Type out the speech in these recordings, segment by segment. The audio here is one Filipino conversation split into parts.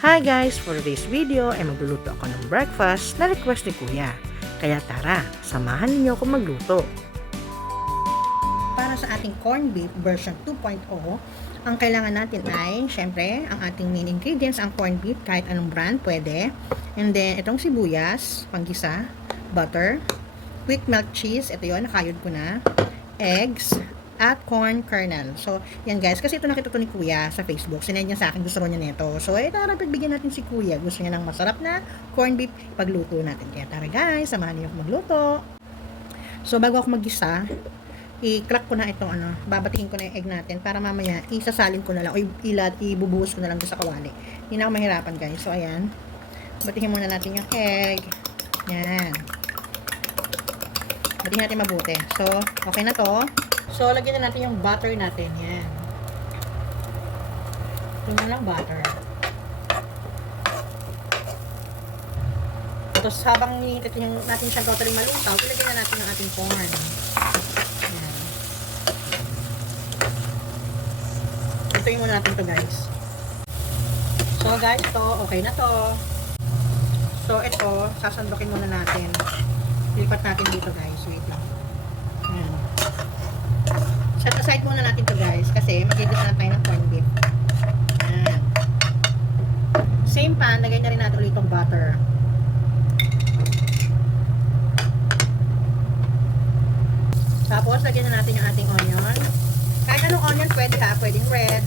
Hi guys! For today's video ay magluluto ako ng breakfast na request ni Kuya. Kaya tara, samahan niyo ako magluto. Para sa ating corned beef version 2.0, ang kailangan natin ay, syempre, ang ating main ingredients, ang corned beef, kahit anong brand, pwede. And then, itong sibuyas, panggisa, butter, quick melt cheese, ito yon nakayod ko na, eggs, at corn kernel. So, yan guys, kasi ito nakita to ni Kuya sa Facebook. Sinend niya sa akin, gusto niya nito. So, tara, pagbigyan natin si Kuya. Gusto niya ng masarap na corned beef, pagluto natin. Kaya tara guys, samahan niyo ako magluto. So, bago ako mag-gisa, i-crack ko na itong babatikin ko na yung egg natin para mamaya isasalin ko na lang o ibubuhos ko na lang sa kawali. Hindi na ako mahirapan guys. So, ayan. Batihin muna natin yung egg. Yan. Batihin natin mabuti. So, okay na to. So, lagyan na natin yung butter natin. Yan. Ito lang butter. Tapos, habang hinihintay natin siya totally malutaw, ilagyan na natin yung ating corn. Yan. Ituin muna natin to guys. So, guys, to okay na to. So, ito, sasandukin muna natin. Lipat natin dito guys. Wait lang. Yan. Set aside muna natin to guys kasi magigit na tayo ng corned beef. Ayan. Same pan, lagay na rin natin ulit itong butter. Tapos lagyan na natin yung ating onion. Kahit anong onion pwede ha, pwedeng red,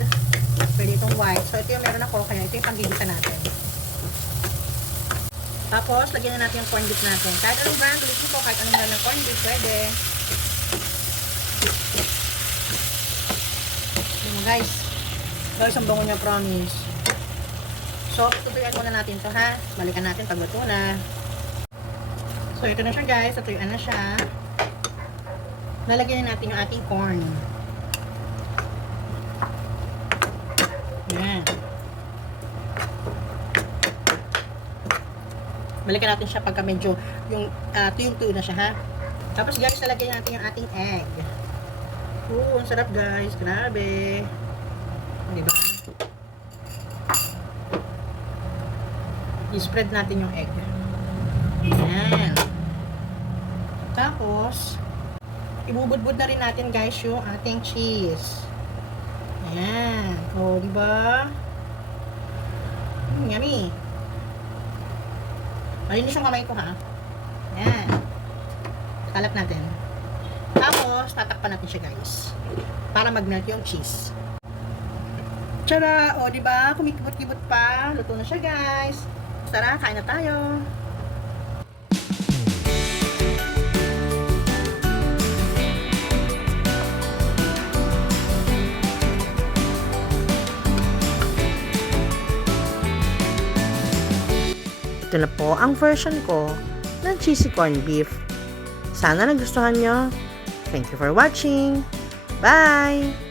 pwede itong white. So ito yung meron ako, kaya ito yung panggigisa natin. Tapos lagyan na natin yung corned beef natin. Kahit anong brand ulit ko, kahit anong brand ng corned beef pwede. Guys, ang bango niya, promise. So, tutuyan muna natin to ha. Balikan natin pag luto na. So, ito na siya guys. Tutuyuan na siya. Lalagyan na natin yung ating corn. Yan. Balikan natin siya pagka medyo yung tuyong-tuyo na siya ha. Tapos guys, lalagyan natin yung ating egg. Ang sarap guys. Grabe. Diba? I-spread natin yung egg. Ayan. Tapos, ibubudbud na rin natin guys yung ating cheese. Ayan. O, diba? Yummy. Malinis yung kamay ko ha. Ayan. Kalat natin. Tapos, tatakpan natin siya guys. Para mag-melt yung cheese. Tara! O, diba? Kumikibot-kibot pa. Luto na siya guys. Tara, kain na tayo. Ito na po ang version ko ng cheesy corned beef. Sana nagustuhan nyo. Thank you for watching. Bye!